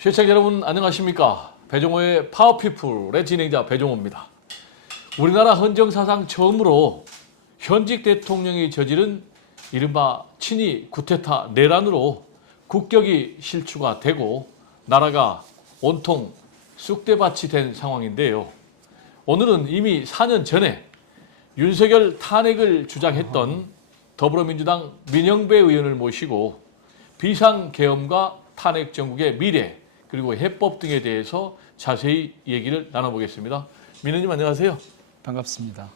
시청자 여러분 안녕하십니까? 배종호의 파워피플의 진행자 배종호입니다. 우리나라 헌정사상 처음으로 현직 대통령이 저지른 이른바 친위 구테타 내란으로 국격이 실추가 되고 나라가 온통 쑥대밭이 된 상황인데요. 오늘은 이미 4년 전에 윤석열 탄핵을 주장했던 더불어민주당 민영배 의원을 모시고 비상계엄과 탄핵 정국의 미래 그리고 해법 등에 대해서 자세히 얘기를 나눠보겠습니다. 민 의원님 안녕하세요. 반갑습니다.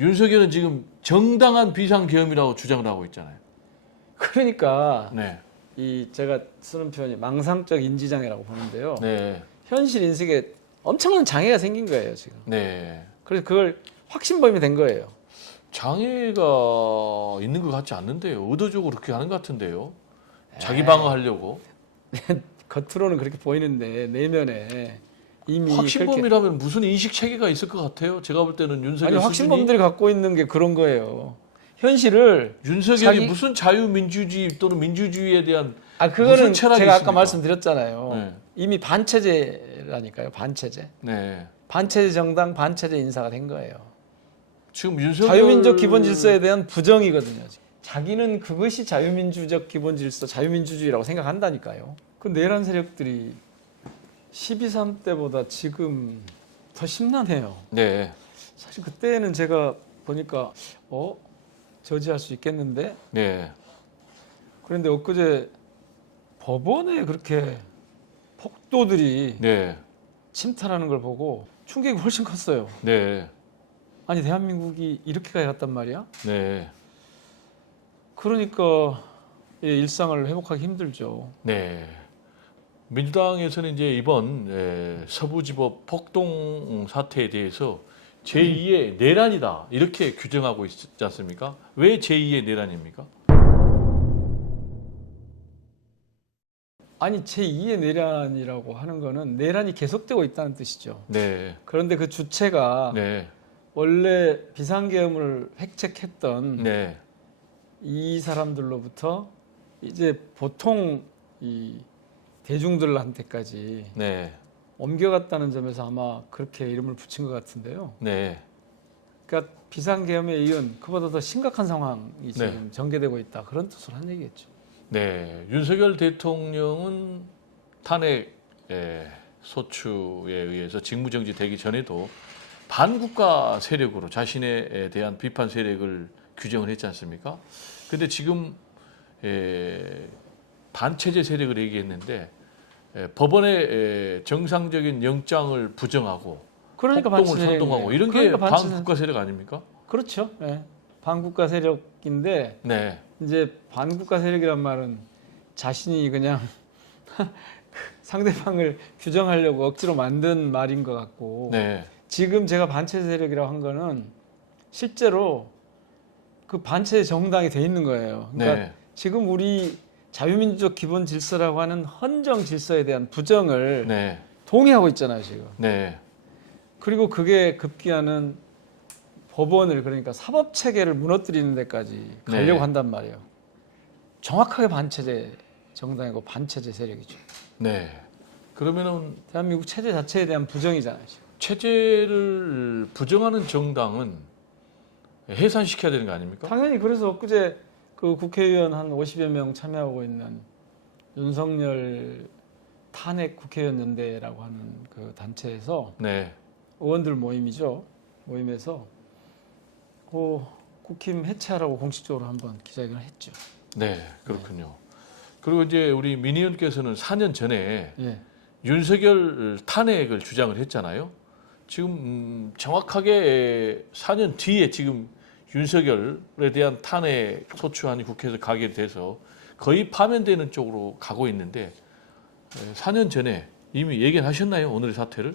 윤석열은 지금 정당한 비상계엄이라고 주장을 하고 있잖아요. 그러니까 네. 이 제가 쓰는 표현이 망상적 인지장애라고 보는데요. 네. 현실 인식에 엄청난 장애가 생긴 거예요 지금. 네. 그래서 그걸 확신범이 된 거예요. 장애가 있는 것 같지 않는데요. 의도적으로 그렇게 하는 것 같은데요. 자기 방어하려고. 겉으로는 그렇게 보이는데 내면에 이미 확신범이라면 무슨 인식 체계가 있을 것 같아요. 제가 볼 때는 윤석열 아니 확신범들이 갖고 있는 게 그런 거예요. 현실을 윤석열이 무슨 자유민주주의 또는 민주주의에 대한 그거는 무슨 철학이 제가 아까 있습니까? 말씀드렸잖아요. 네. 이미 반체제라니까요. 반체제. 네. 반체제 정당, 반체제 인사가 된 거예요. 지금 윤석열 자유민족 기본 질서에 대한 부정이거든요. 자기는 그것이 자유민주적 기본 질서, 자유민주주의라고 생각한다니까요. 그 내란 세력들이 12.3 때보다 지금 더 심란해요. 네. 사실 그때는 제가 보니까 저지할 수 있겠는데? 네. 그런데 엊그제 법원에 그렇게 폭도들이 네. 침탈하는 걸 보고 충격이 훨씬 컸어요. 네. 아니 대한민국이 이렇게까지 갔단 말이야? 네. 그러니까 일상을 회복하기 힘들죠. 네. 민주당에서는 이제 이번 서부지법 폭동 사태에 대해서 제2의 내란이다 이렇게 규정하고 있지 않습니까? 왜 제2의 내란입니까? 아니 제2의 내란이라고 하는 거는 내란이 계속되고 있다는 뜻이죠. 네. 그런데 그 주체가 네. 원래 비상계엄을 획책했던 네. 이 사람들로부터 이제 보통 이 대중들한테까지 네. 옮겨갔다는 점에서 아마 그렇게 이름을 붙인 것 같은데요. 네. 그러니까 비상계엄에 이은 그보다 더 심각한 상황이 지금 전개되고 있다. 그런 뜻으로 한 얘기겠죠. 네. 윤석열 대통령은 탄핵 소추에 의해서 직무정지 되기 전에도 반국가 세력으로 자신에 대한 비판 세력을 규정을 했지 않습니까? 근데 지금 반체제 세력을 얘기했는데 법원의 정상적인 영장을 부정하고 그러니까 폭동을 반체제예요. 선동하고 이런 게 그러니까 반국가 세력 아닙니까? 그렇죠. 네. 반국가 세력인데 네. 이제 반국가 세력이란 말은 자신이 그냥 상대방을 규정하려고 억지로 만든 말인 것 같고 네. 지금 제가 반체제 세력이라고 한 거는 실제로 그 반체제 정당이 돼 있는 거예요. 그러니까 네. 지금 우리 자유민주적 기본 질서라고 하는 헌정 질서에 대한 부정을 네. 동의하고 있잖아요, 지금. 네. 그리고 그게 급기야는 법원을 그러니까 사법 체계를 무너뜨리는 데까지 가려고 네. 한단 말이에요. 정확하게 반체제 정당이고 반체제 세력이죠. 네. 그러면은 대한민국 체제 자체에 대한 부정이잖아요, 지금. 체제를 부정하는 정당은 해산시켜야 되는 거 아닙니까? 당연히 그래서 엊그제 그 국회의원 한 50여 명 참여하고 있는 윤석열 탄핵 국회의원 연대라고 하는 그 단체에서 네. 의원들 모임이죠. 모임에서 국힘 해체하라고 공식적으로 한번 기자회견을 했죠. 네, 그렇군요. 그리고 이제 우리 민 의원께서는 4년 전에 예. 윤석열 탄핵을 주장을 했잖아요. 지금 정확하게 4년 뒤에 지금 윤석열에 대한 탄핵 소추안이 국회에서 가게 돼서 거의 파면되는 쪽으로 가고 있는데 4년 전에 이미 얘기는 하셨나요? 오늘의 사태를?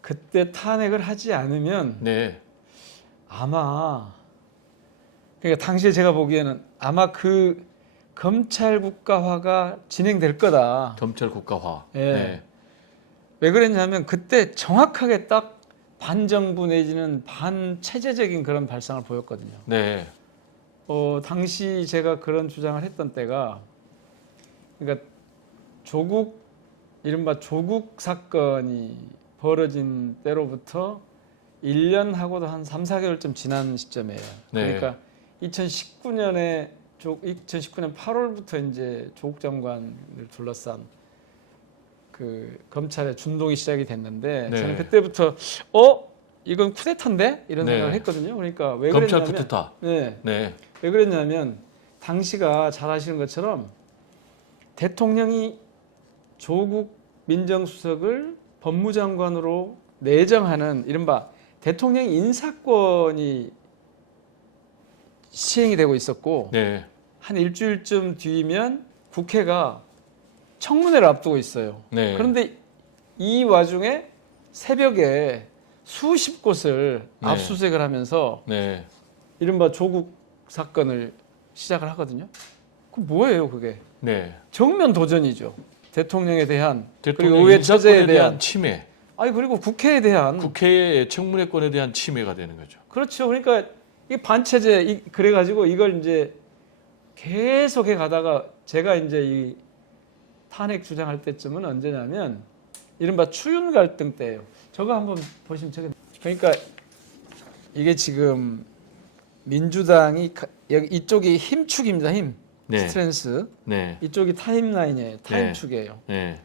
그때 탄핵을 하지 않으면 네. 아마 그러니까 당시에 제가 보기에는 아마 그 검찰 국가화가 진행될 거다. 검찰 국가화. 예. 네. 왜 그랬냐면 그때 정확하게 딱 반정부 내지는 반체제적인 그런 발상을 보였거든요. 네. 당시 제가 그런 주장을 했던 때가 그러니까 이른바 조국 사건이 벌어진 때로부터 1년하고도 한 3, 4개월쯤 지난 시점이에요. 네. 그러니까 2019년 8월부터 이제 조국 장관을 둘러싼 그 검찰의 준동이 시작이 됐는데 네. 저는 그때부터 이건 쿠데타인데 이런 네. 생각을 했거든요. 그러니까 왜 검찰 그랬냐면 쿠데타. 네. 네. 왜 그랬냐면 당시가 잘 아시는 것처럼 대통령이 조국 민정수석을 법무장관으로 내정하는 이른바 대통령 인사권이 시행이 되고 있었고 네. 한 일주일쯤 뒤면 국회가 청문회를 앞두고 있어요. 네. 그런데 이 와중에 새벽에 수십 곳을 네. 압수수색을 하면서 네. 이른바 조국 사건을 시작을 하거든요. 그 뭐예요, 그게? 네. 정면 도전이죠. 대통령에 대한 대통령 그리고 의회 인사권에 처제에 대한 대한 침해, 그리고 국회에 대한 국회의 청문회권에 대한 침해가 되는 거죠. 그렇죠. 그러니까 이 반체제 그래가지고 이걸 이제 계속 해 가다가 제가 이제 이 탄핵 주장할 때쯤은 언제냐면 이른바 추윤 갈등 때예요. 저거 한번 보시면 그러니까 이게 지금 민주당이 여기 이쪽이 힘축입니다. 힘 네. 스트렝스 네. 이쪽이 타임라인이에요. 네. 타임축이에요. 네.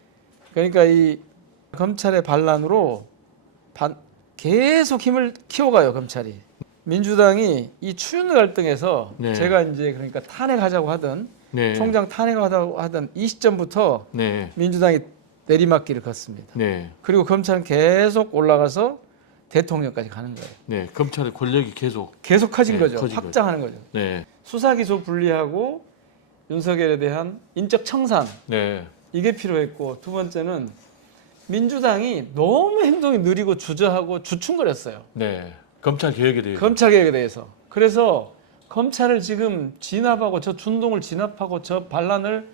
그러니까 이 검찰의 반란으로 계속 힘을 키워가요. 검찰이. 민주당이 이 추윤 갈등에서 네. 제가 이제 그러니까 탄핵하자고 하던 네. 총장 탄핵하자고 하던 이 시점부터 네. 민주당이 내리막길을 걷습니다. 네. 그리고 검찰은 계속 올라가서 대통령까지 가는 거예요. 네. 검찰의 권력이 계속. 커진 네, 거죠. 커진 확장하는 거죠. 네. 수사기소 분리하고 윤석열에 대한 인적 청산 네. 이게 필요했고 두 번째는 민주당이 너무 행동이 느리고 주저하고 주춤거렸어요. 네. 검찰 개혁에 대해서. 검찰 개혁에 대해서. 그래서 검찰을 지금 진압하고 저 준동을 진압하고 저 반란을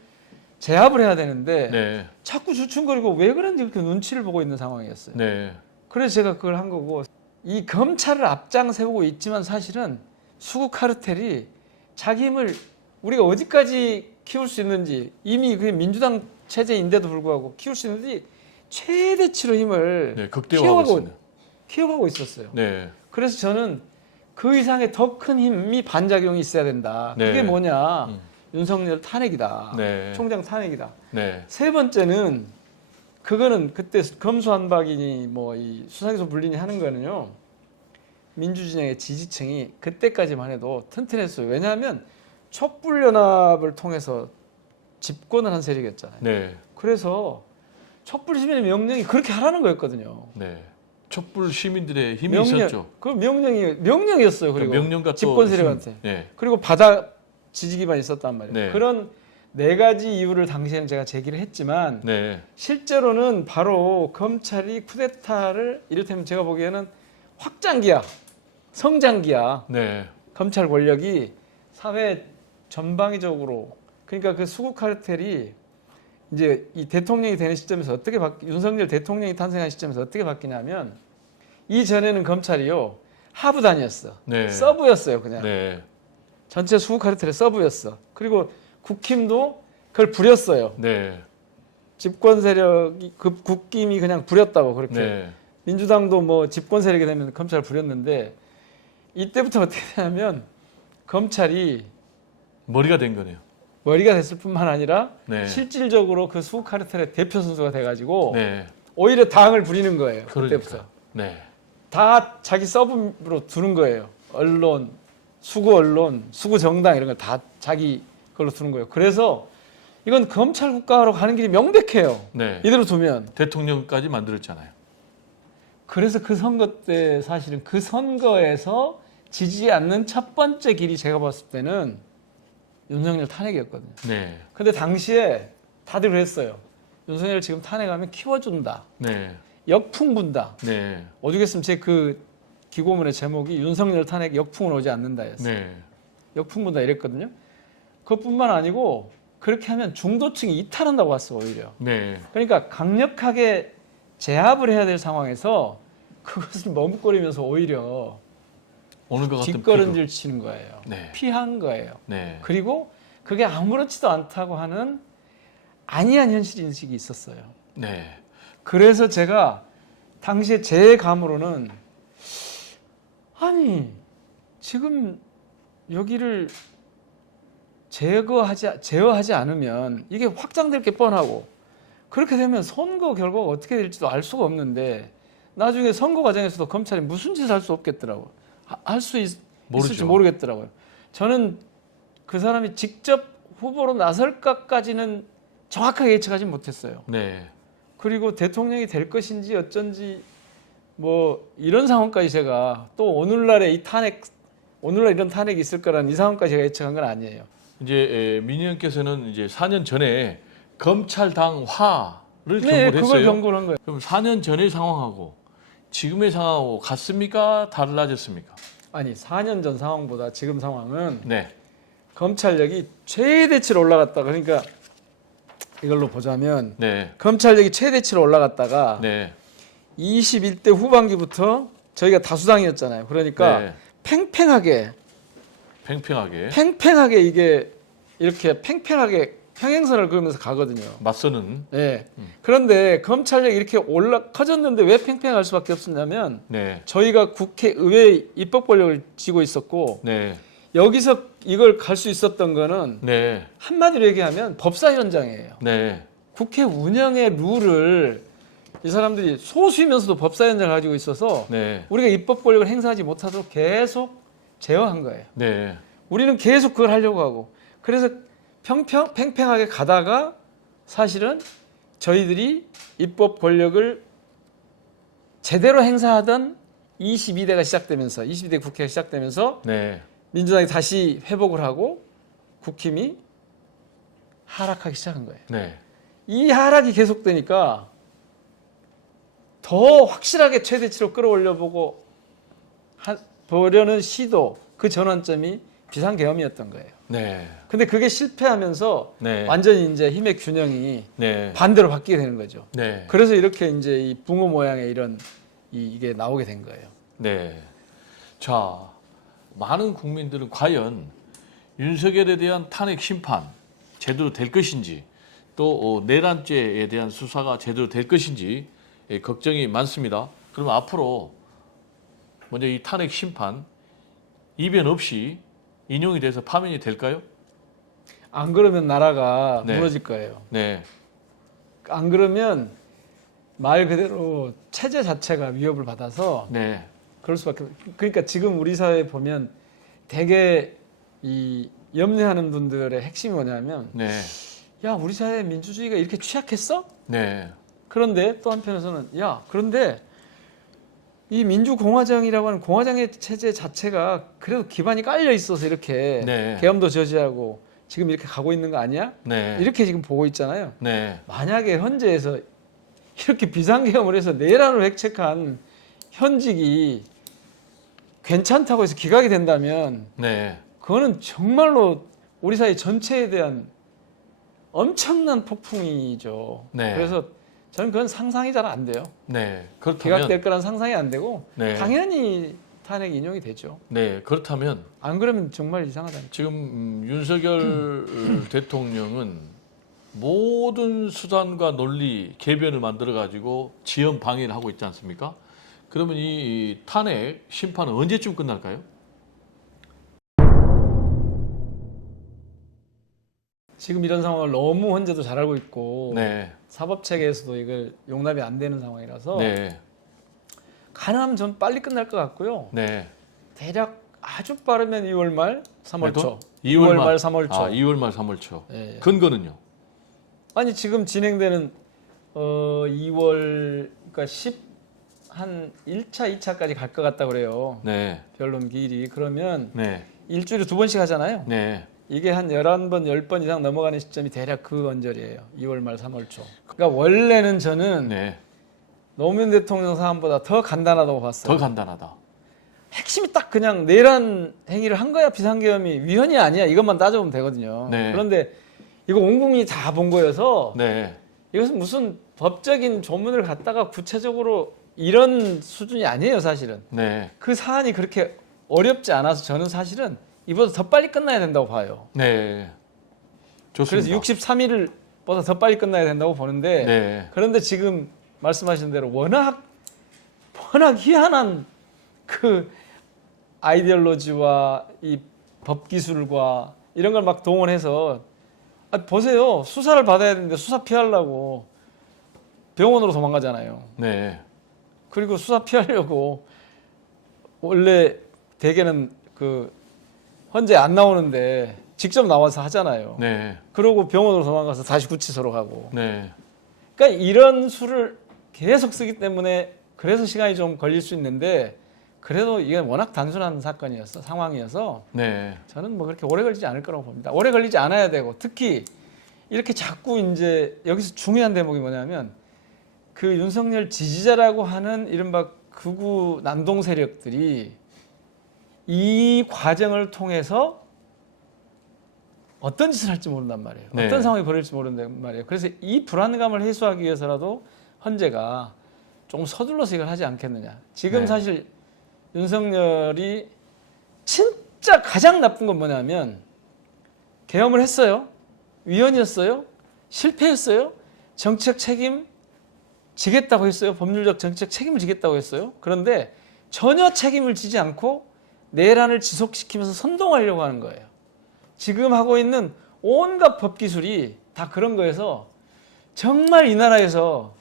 제압을 해야 되는데 네. 자꾸 주춤거리고 왜 그런지 그렇게 눈치를 보고 있는 상황이었어요. 네. 그래서 제가 그걸 한 거고 이 검찰을 앞장 세우고 있지만 사실은 수구 카르텔이 자기 힘을 우리가 어디까지 키울 수 있는지 이미 그 민주당 체제인데도 불구하고 키울 수 있는지 최대치로 힘을 네. 극대화하고 있습니다. 키워가고 있었어요. 네. 그래서 저는 그 이상의 더 큰 힘이 반작용이 있어야 된다. 네. 그게 뭐냐? 음. 윤석열 탄핵이다. 네. 총장 탄핵이다. 네. 세 번째는 그거는 그때 검수한박이니 뭐 이 수사기소 분리니 하는 거는요. 민주진영의 지지층이 그때까지만 해도 튼튼했어요. 왜냐하면 촛불연합을 통해서 집권을 한 세력이었잖아요. 네. 그래서 촛불시민의 명령이 그렇게 하라는 거였거든요. 네. 촛불 시민들의 힘이 명령, 있었죠. 그 명령이었어요. 그리고 명령과 또 집권 세력한테. 힘. 네. 그리고 바다 지지기만 있었단 말이에요. 네. 그런 네 가지 이유를 당시에는 제가 제기를 했지만 네. 실제로는 바로 검찰이 쿠데타를 이를테면 제가 보기에는 확장기야, 성장기야. 네. 검찰 권력이 사회 전방위적으로 그러니까 그 수구 카르텔이 이제 이 대통령이 되는 시점에서 어떻게 윤석열 대통령이 탄생한 시점에서 어떻게 바뀌냐면 이전에는 검찰이요 하부단이었어. 네. 서브였어요 그냥. 네. 전체 수구 카르텔의 서브였어. 그리고 국힘도 그걸 부렸어요. 네. 집권 세력이 그 국힘이 그냥 부렸다고 그렇게. 네. 민주당도 뭐 집권 세력이 되면 검찰 부렸는데 이때부터 어떻게 되냐면 검찰이 머리가 된 거네요. 머리가 됐을 뿐만 아니라 네. 실질적으로 그 수구 카르텔의 대표 선수가 돼가지고 네. 오히려 당을 부리는 거예요. 그러니까. 그때부터 네. 다 자기 서브로 두는 거예요. 언론, 수구 정당 이런 거 다 자기 걸로 두는 거예요. 그래서 이건 검찰 국가로 가는 길이 명백해요. 네. 이대로 두면. 대통령까지 만들었잖아요. 그래서 그 선거 때 사실은 그 선거에서 지지지 않는 첫 번째 길이 제가 봤을 때는 윤석열 탄핵이었거든요. 네. 근데 당시에 다들 그랬어요. 윤석열 지금 탄핵하면 키워준다. 네. 역풍 분다. 네. 오죽했으면 제 그 기고문의 제목이 윤석열 탄핵 역풍은 오지 않는다였어요. 네. 역풍 분다 이랬거든요. 그것뿐만 아니고 그렇게 하면 중도층이 이탈한다고 봤어 오히려. 네. 그러니까 강력하게 제압을 해야 될 상황에서 그것을 머뭇거리면서 오히려 오늘 것 같은 뒷걸음질 치는 거예요. 네. 피한 거예요. 네. 그리고 그게 아무렇지도 않다고 하는 아니한 현실 인식이 있었어요. 네. 그래서 제가 당시에 제 감으로는 아니 지금 여기를 제어하지 않으면 이게 확장될 게 뻔하고 그렇게 되면 선거 결과가 어떻게 될지도 알 수가 없는데 나중에 선거 과정에서도 검찰이 무슨 짓을 할 수 없겠더라고요. 할 수 있을지 모르겠더라고요. 저는 그 사람이 직접 후보로 나설까지는 정확하게 예측하지 못했어요. 네. 그리고 대통령이 될 것인지 어쩐지 뭐 이런 상황까지 제가 또 오늘날 이런 탄핵이 있을 거라는 이 상황까지 제가 예측한 건 아니에요. 이제 민 의원께서는 이제 4년 전에 검찰당화를 네, 경고를 그걸 했어요. 경고를 한 거예요. 그럼 4년 전의 상황하고 지금의 상황하고 같습니까? 달라졌습니까? 아니 4년 전 상황보다 지금 상황은 네. 검찰력이 최대치로 올라갔다. 그러니까 이걸로 보자면 네. 검찰력이 최대치로 올라갔다가 네. 21대 후반기부터 저희가 다수당이었잖아요. 그러니까 네. 팽팽하게 이게 이렇게 팽팽하게 평행선을 그으면서 가거든요. 맞서는. 네. 그런데 검찰력이 이렇게 커졌는데 왜 팽팽할 수밖에 없었냐면 네. 저희가 국회의회 입법 권력을 쥐고 있었고 네. 여기서 이걸 갈 수 있었던 거는 네. 한마디로 얘기하면 법사 현장이에요. 네. 국회 운영의 룰을 이 사람들이 소수이면서도 법사 현장을 가지고 있어서 네. 우리가 입법 권력을 행사하지 못하도록 계속 제어한 거예요. 네. 우리는 계속 그걸 하려고 하고 그래서 팽팽하게 가다가 사실은 저희들이 입법 권력을 제대로 행사하던 22대가 시작되면서 22대 국회가 시작되면서 네. 민주당이 다시 회복을 하고 국힘이 하락하기 시작한 거예요. 네. 이 하락이 계속되니까 더 확실하게 최대치로 끌어올려 보려는 시도 그 전환점이 비상계엄이었던 거예요. 네. 근데 그게 실패하면서 네. 완전히 이제 힘의 균형이 네. 반대로 바뀌게 되는 거죠. 네. 그래서 이렇게 이제 이 붕어 모양의 이런 이게 나오게 된 거예요. 네. 자, 많은 국민들은 과연 윤석열에 대한 탄핵 심판 제대로 될 것인지 또 내란죄에 대한 수사가 제대로 될 것인지 걱정이 많습니다. 그러면 앞으로 먼저 이 탄핵 심판 이변 없이 인용이 돼서 파면이 될까요? 안 그러면 나라가 네. 무너질 거예요. 네. 안 그러면 말 그대로 체제 자체가 위협을 받아서 네. 그럴 수밖에. 그러니까 지금 우리 사회에 보면 되게 이 염려하는 분들의 핵심이 뭐냐면 네. 야 우리 사회 민주주의가 이렇게 취약했어? 네. 그런데 또 한편에서는 야 그런데 이 민주공화정이라고 하는 공화정의 체제 자체가 그래도 기반이 깔려 있어서 이렇게 네. 계엄도 저지하고 지금 이렇게 가고 있는 거 아니야? 네. 이렇게 지금 보고 있잖아요. 네. 만약에 현재에서 이렇게 비상계엄을 해서 내란을 획책한 현직이 괜찮다고 해서 기각이 된다면 네. 그거는 정말로 우리 사회 전체에 대한 엄청난 폭풍이죠. 네. 그래서 저는 그건 상상이 잘 안 돼요. 네. 그렇다면 기각될 거란 상상이 안 되고 네. 당연히 탄핵 인용이 되죠. 네. 그렇다면 안 그러면 정말 이상하다니까. 지금 윤석열 대통령은 모든 수단과 논리 개변을 만들어 가지고 지연 방해를 하고 있지 않습니까? 그러면 이 탄핵 심판은 언제쯤 끝날까요? 지금 이런 상황을 너무 헌재도 잘 알고 있고 네. 사법 체계에서도 이걸 용납이 안 되는 상황이라서 네. 가능하면 좀 빨리 끝날 것 같고요. 네. 대략 아주 빠르면 2월 말 3월 초. 2월 2월 말 3월 초. 2월 말 3월 초. 예. 근거는요? 아니 지금 진행되는 2월 그러니까 한 1차, 2차까지 갈 것 같다 그래요. 네. 변론 기일이. 그러면 네. 일주일에 2번씩 하잖아요. 네. 이게 한 11번, 10번 이상 넘어가는 시점이 대략 그 언저리예요. 2월 말 3월 초. 그러니까 원래는 저는 네. 노무현 대통령 사안보다 더 간단하다고 봤어요. 더 간단하다. 핵심이 딱 그냥 내란 행위를 한 거야 비상계엄이 위헌이 아니야 이것만 따져보면 되거든요. 네. 그런데 이거 온 국민이 다 본 거여서 네. 이것은 무슨 법적인 조문을 갖다가 구체적으로 이런 수준이 아니에요, 사실은. 네. 그 사안이 그렇게 어렵지 않아서 저는 사실은 이보다 더 빨리 끝나야 된다고 봐요. 네. 좋습니다. 그래서 63일보다 더 빨리 끝나야 된다고 보는데 네. 그런데 지금 말씀하신 대로 워낙 희한한 그 아이디올로지와 이 법 기술과 이런 걸 막 동원해서 보세요. 수사를 받아야 되는데 수사 피하려고 병원으로 도망가잖아요. 네. 그리고 수사 피하려고 원래 대개는 그 헌재 안 나오는데 직접 나와서 하잖아요. 네. 그러고 병원으로 도망가서 다시 구치소로 가고. 네. 그러니까 이런 수를 계속 쓰기 때문에 그래서 시간이 좀 걸릴 수 있는데 그래도 이게 워낙 단순한 사건이어서 상황이어서 네. 저는 뭐 그렇게 오래 걸리지 않을 거라고 봅니다. 오래 걸리지 않아야 되고 특히 이렇게 자꾸 이제 여기서 중요한 대목이 뭐냐면 그 윤석열 지지자라고 하는 이른바 극우 난동 세력들이 이 과정을 통해서 어떤 짓을 할지 모른단 말이에요. 네. 어떤 상황이 벌어질지 모른단 말이에요. 그래서 이 불안감을 해소하기 위해서라도 헌재가 조금 서둘러서 이걸 하지 않겠느냐. 지금 네. 사실 윤석열이 진짜 가장 나쁜 건 뭐냐면 계엄을 했어요. 위헌이었어요. 실패했어요. 정치적 책임 지겠다고 했어요. 법률적 정치적 책임을 지겠다고 했어요. 그런데 전혀 책임을 지지 않고 내란을 지속시키면서 선동하려고 하는 거예요. 지금 하고 있는 온갖 법 기술이 다 그런 거여서 정말 이 나라에서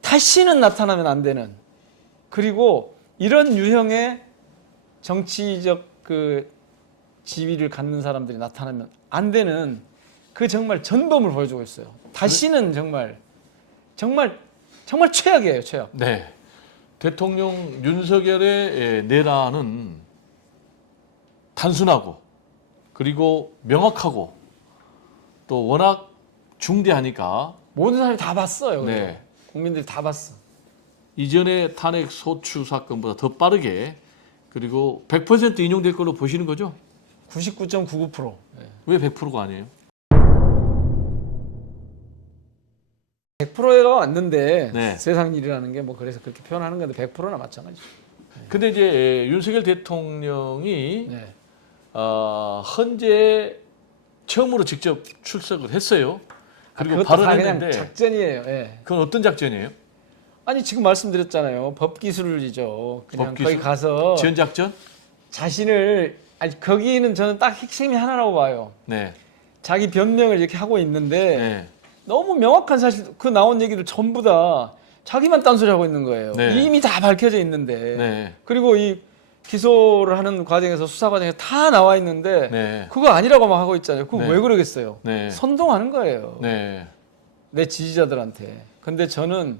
다시는 나타나면 안 되는 그리고 이런 유형의 정치적 그 지위를 갖는 사람들이 나타나면 안 되는 그 정말 전범을 보여주고 있어요. 다시는 정말 최악이에요, 최악. 네. 대통령 윤석열의 내란은 단순하고 그리고 명확하고 또 워낙 중대하니까 모든 사람이 다 봤어요. 그죠? 네. 국민들이 다 봤어. 이전의 탄핵 소추 사건보다 더 빠르게 그리고 100% 인용될 걸로 보시는 거죠? 99.99%. 네. 왜 100%가 아니에요? 100%가 왔는데 네. 세상 일이라는 게 뭐 그래서 그렇게 표현하는 건데 100%나 마찬가지. 근데 이제 윤석열 대통령이 네. 헌재에 처음으로 직접 출석을 했어요. 그리고 그것도 다 그냥 발언했는데 작전이에요. 예. 그건 어떤 작전이에요? 아니 지금 말씀드렸잖아요. 법 기술이죠. 그냥 법기술? 거기 가서 지연작전? 자신을 아니 거기는 저는 딱 핵심이 하나라고 봐요. 네. 자기 변명을 이렇게 하고 있는데 네. 너무 명확한 사실 그 나온 얘기를 전부 다 자기만 딴소리하고 있는 거예요. 네. 이미 다 밝혀져 있는데 네. 그리고 이 기소를 하는 과정에서 수사 과정에서 다 나와 있는데 네. 그거 아니라고 막 하고 있잖아요. 그거 네. 왜 그러겠어요? 네. 선동하는 거예요. 네. 내 지지자들한테. 근데 저는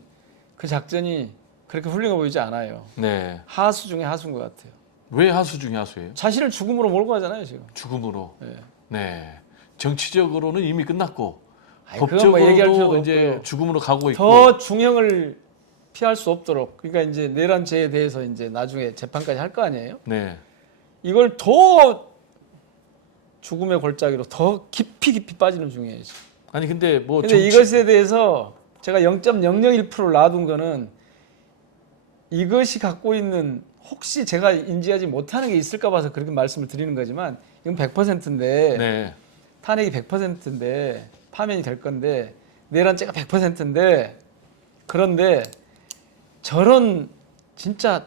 그 작전이 그렇게 훌륭해 보이지 않아요. 네. 하수 중에 하수인 것 같아요. 왜 하수 중에 하수예요? 자신을 죽음으로 몰고 가잖아요 지금. 죽음으로. 네. 네. 정치적으로는 이미 끝났고 아니, 그건 뭐 얘기할 필요도 법적으로도 이제 없고요. 죽음으로 가고 있고. 더 중형을 피할 수 없도록. 그러니까 이제 내란죄에 대해서 이제 나중에 재판까지 할 거 아니에요. 네. 이걸 더 죽음의 골짜기로 더 깊이 빠지는 중이에요. 지금. 아니 근데 뭐 근데 이것에 대해서 제가 0.001%를 놔둔 거는 이것이 갖고 있는 혹시 제가 인지하지 못하는 게 있을까 봐서 그렇게 말씀을 드리는 거지만 이건 100%인데 네. 탄핵이 100%인데 파면이 될 건데 내란죄가 100%인데 그런데 저런 진짜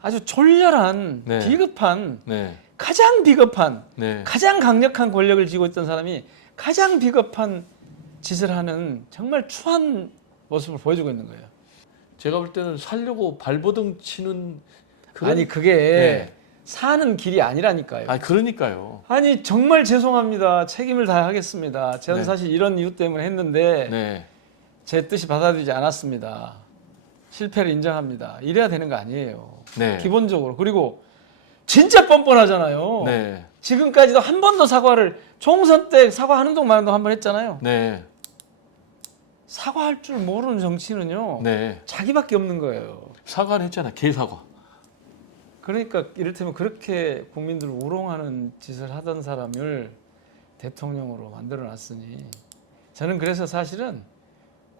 아주 졸렬한 네. 비겁한 네. 가장 비겁한 네. 가장 강력한 권력을 쥐고 있던 사람이 가장 비겁한 짓을 하는 정말 추한 모습을 보여주고 있는 거예요. 제가 볼 때는 살려고 발버둥 치는 그런 아니 그게 네. 사는 길이 아니라니까요. 아니 그러니까요. 아니 정말 죄송합니다. 책임을 다하겠습니다. 저는 네. 사실 이런 이유 때문에 했는데 네. 제 뜻이 받아들이지 않았습니다. 실패를 인정합니다. 이래야 되는 거 아니에요. 네. 기본적으로. 그리고 진짜 뻔뻔하잖아요. 네. 지금까지도 한 번도 사과를 총선 때 사과하는 동 마는 동 한 번 했잖아요. 네. 사과할 줄 모르는 정치는요. 네. 자기밖에 없는 거예요. 사과는 했잖아. 개사과. 그러니까 이를테면 그렇게 국민들을 우롱하는 짓을 하던 사람을 대통령으로 만들어놨으니 저는 그래서 사실은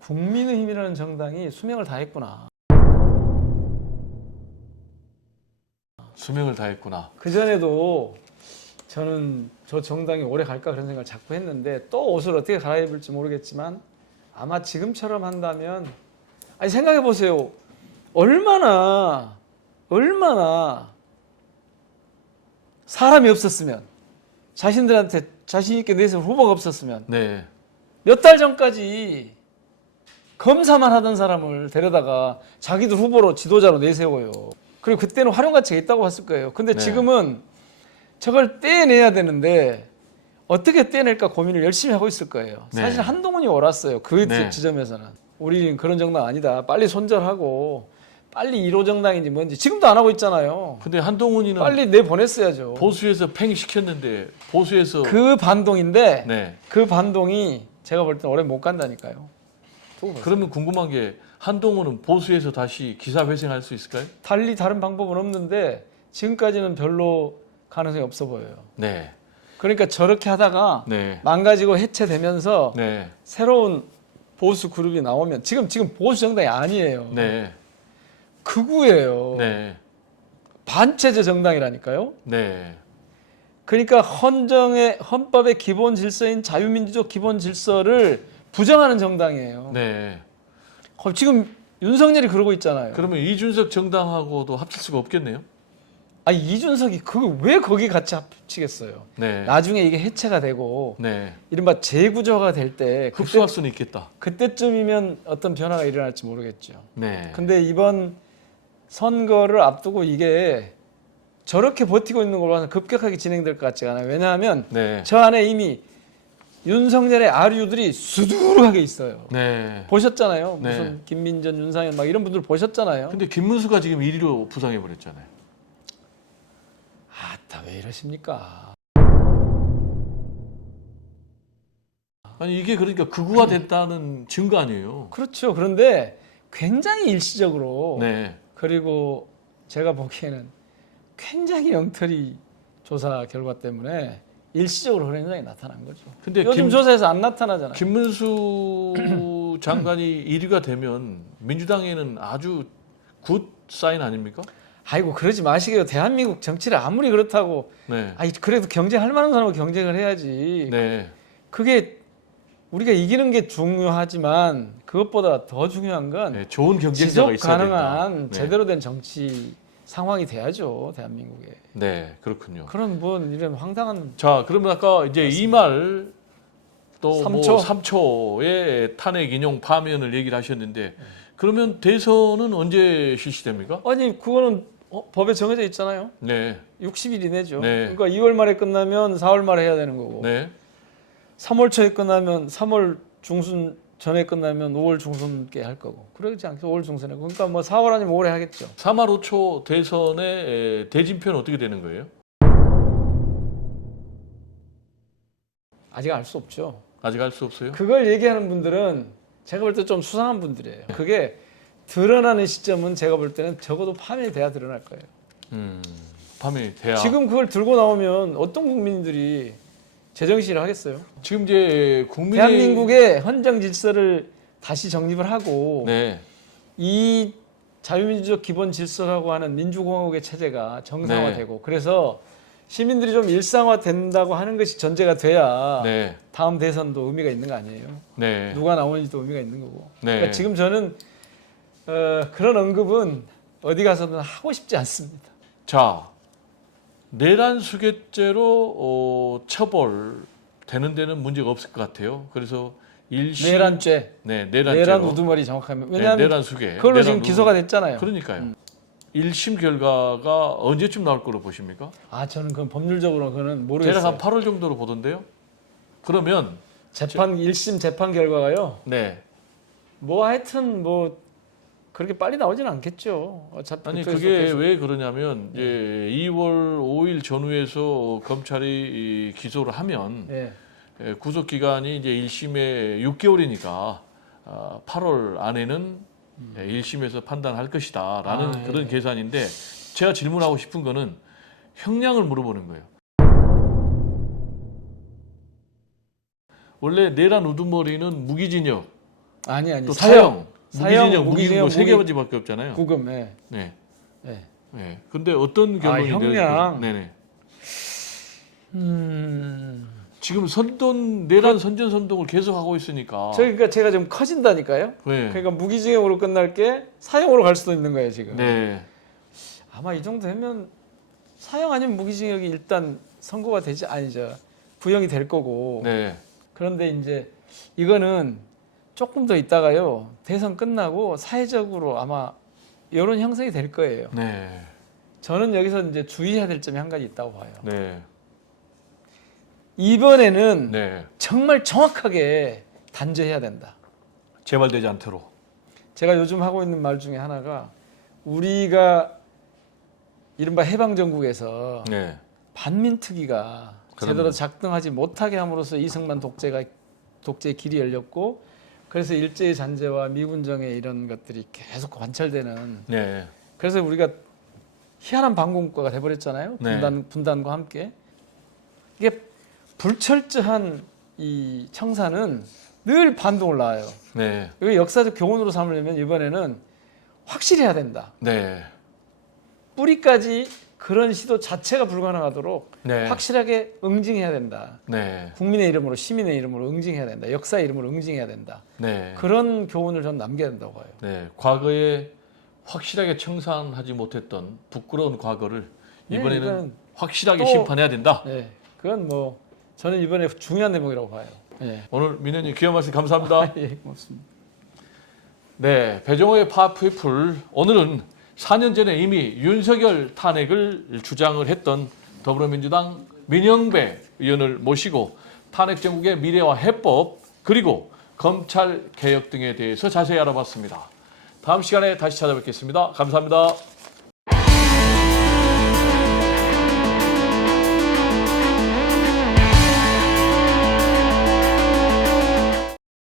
국민의힘이라는 정당이 수명을 다했구나. 수명을 다했구나. 그 전에도 저는 저 정당이 오래 갈까 그런 생각을 자꾸 했는데 또 옷을 어떻게 갈아입을지 모르겠지만 아마 지금처럼 한다면 아니 생각해 보세요. 얼마나 사람이 없었으면 자신들한테 자신 있게 내세울 후보가 없었으면 네. 몇 달 전까지 검사만 하던 사람을 데려다가 자기들 후보로 지도자로 내세워요. 그리고 그때는 활용 가치가 있다고 봤을 거예요. 근데 네. 지금은 저걸 떼내야 되는데 어떻게 떼낼까 고민을 열심히 하고 있을 거예요. 네. 사실 한동훈이 옳았어요. 그 네. 지점에서는. 우리는 그런 정당 아니다. 빨리 손절하고 빨리 1호 정당인지 뭔지 지금도 안 하고 있잖아요. 근데 한동훈이는 빨리 내보냈어야죠. 보수에서 팽시켰는데 보수에서 그 반동인데 네. 그 반동이 제가 볼 때는 오래 못 간다니까요. 두고 보세요. 그러면 궁금한 게 한동훈은 보수에서 다시 기사 회생할 수 있을까요? 달리 다른 방법은 없는데 지금까지는 별로 가능성이 없어 보여요. 네. 그러니까 저렇게 하다가 네. 망가지고 해체되면서 네. 새로운 보수 그룹이 나오면 지금 보수 정당이 아니에요. 네. 극우예요. 네. 반체제 정당이라니까요. 네. 그러니까 헌법의 기본 질서인 자유민주적 기본 질서를 부정하는 정당이에요. 네. 지금 윤석열이 그러고 있잖아요. 그러면 이준석 정당하고도 합칠 수가 없겠네요. 아니 이준석이 왜 거기 같이 합치겠어요? 네. 나중에 이게 해체가 되고 네. 이른바 재구조가 될 때 흡수할 수는 있겠다. 그때쯤이면 어떤 변화가 일어날지 모르겠죠. 네. 근데 이번 선거를 앞두고 이게 저렇게 버티고 있는 걸로 봐서 급격하게 진행될 것 같지가 않아요. 왜냐하면 네. 저 안에 이미 윤석열의 아류들이 수두룩하게 있어요. 네. 보셨잖아요. 네. 무슨 김민전, 윤상현 막 이런 분들 보셨잖아요. 근데 김문수가 지금 1위로 부상해 버렸잖아요. 아따 왜 이러십니까? 아니 이게 그러니까 극우화 됐다는 증거 아니에요. 그렇죠. 그런데 굉장히 일시적으로 네. 그리고 제가 보기에는 굉장히 엉터리 조사 결과 때문에 일시적으로 그런 현상이 나타난 거죠. 근데 요즘 조사에서 안 나타나잖아요. 김문수 장관이 1위가 되면 민주당에는 아주 굿 사인 아닙니까? 아이고 그러지 마시게요. 대한민국 정치를 아무리 그렇다고 네. 아니 그래도 경쟁할 만한 사람하고 경쟁을 해야지. 네. 그게 우리가 이기는 게 중요하지만 그것보다 더 중요한 건 네. 좋은 경쟁자가 지속 있어야 가능한 된다. 네. 제대로 된 정치 상황이 돼야죠. 대한민국에. 네, 그렇군요. 그런 뭐 이런 황당한 자, 그러면 아까 이제 이 말 또 뭐 3초? 3초의 탄핵 인용 파면을 얘기를 하셨는데 그러면 대선은 언제 실시됩니까? 아니 그거는 법에 정해져 있잖아요. 네. 60일 이내죠. 네. 그러니까 2월 말에 끝나면 4월 말에 해야 되는 거고. 네. 3월 초에 끝나면 3월 중순 전에 끝나면 5월 중순께 할 거고. 그러지 않겠어? 5월 중순에. 그러니까 뭐 4월 아니면 5월에 하겠죠. 3월 5초 대선의 대진표는 어떻게 되는 거예요? 아직 알 수 없죠. 아직 알 수 없어요. 그걸 얘기하는 분들은 제가 볼 때 좀 수상한 분들이에요. 그게 드러나는 시점은 제가 볼 때는 적어도 파면이 돼야 드러날 거예요. 밤이 돼야. 지금 그걸 들고 나오면 어떤 국민들이 제정신을 하겠어요? 지금 이제 국민의 대한민국의 헌정 질서를 다시 정립을 하고 네. 이 자유민주적 기본 질서라고 하는 민주공화국의 체제가 정상화되고 그래서 시민들이 좀 일상화된다고 하는 것이 전제가 돼야 네. 다음 대선도 의미가 있는 거 아니에요? 네. 누가 나오는지도 의미가 있는 거고. 네. 그러니까 지금 저는 그런 언급은 어디 가서든 하고 싶지 않습니다. 자, 내란 수괴죄로 처벌되는 데는 문제가 없을 것 같아요. 그래서 내란죄, 네, 내란죄로. 내란 우두머리 정확하면 네, 왜냐하면 내란 수괴. 그걸로 내란 지금 기소가 됐잖아요. 그러니까요. 1심 결과가 언제쯤 나올 거로 보십니까? 저는 그건 법률적으로 그거는 모르겠어요. 대략 한 8월 정도로 보던데요. 그러면 1심 재판 결과가요. 네. 뭐 하여튼 뭐 그렇게 빨리 나오지는 않겠죠. 어차피 아니 그쪽에서 그게 계속. 왜 그러냐면 이제 2월 5일 전후에서 검찰이 기소를 하면 예. 구속 기간이 이제 1심에 6개월이니까 8월 안에는 1심에서 판단할 것이다라는 그런 예. 계산인데 제가 질문하고 싶은 거는 형량을 물어보는 거예요. 원래 내란 우두머리는 무기징역, 아니 또 사형, 무기징역, 무기징역, 뭐 세 가지밖에 없잖아요. 구금, 예. 네. 예. 네. 근데 어떤 결론이 형량. 네네. 지금 내란 선전 선동을 계속 하고 있으니까. 그러니까 제가 좀 커진다니까요. 네. 그러니까 무기징역으로 끝날 게 사형으로 갈 수도 있는 거예요 지금. 네. 아마 이 정도 되면 사형 아니면 무기징역이 일단 선고가 되지 아니죠. 구형이 될 거고. 네. 그런데 이제 이거는 조금 더 있다가요. 대선 끝나고 사회적으로 아마 여론 형성이 될 거예요. 네. 저는 여기서 이제 주의해야 될 점이 한 가지 있다고 봐요. 네. 이번에는 네. 정말 정확하게 단죄해야 된다. 재발되지 않도록. 제가 요즘 하고 있는 말 중에 하나가 우리가 이른바 해방정국에서 네. 반민특위가 그럼요. 제대로 작동하지 못하게 함으로써 이승만 독재의 길이 열렸고 그래서 일제의 잔재와 미군정의 이런 것들이 계속 관철되는 네. 그래서 우리가 희한한 반공국가가 돼버렸잖아요. 네. 분단과 함께 이게 불철저한 이 청사는 늘 반동을 낳아요. 네. 이거 역사적 교훈으로 삼으려면 이번에는 확실히 해야 된다. 네. 뿌리까지 그런 시도 자체가 불가능하도록 네. 확실하게 응징해야 된다. 네. 국민의 이름으로 시민의 이름으로 응징해야 된다. 역사의 이름으로 응징해야 된다. 네. 그런 교훈을 전 남겨야 된다고 봐요. 네. 과거에 확실하게 청산하지 못했던 부끄러운 과거를 이번에는 이건 확실하게 또- 심판해야 된다. 네, 그건 뭐 저는 이번에 중요한 대목이라고 봐요. 네. 오늘 민현님 귀한 말씀 감사합니다. 예, 고맙습니다. 네, 배종호의 파프리풀 오늘은 4년 전에 이미 윤석열 탄핵을 주장을 했던 더불어민주당 민영배 의원을 모시고 탄핵 정국의 미래와 해법 그리고 검찰 개혁 등에 대해서 자세히 알아봤습니다. 다음 시간에 다시 찾아뵙겠습니다. 감사합니다.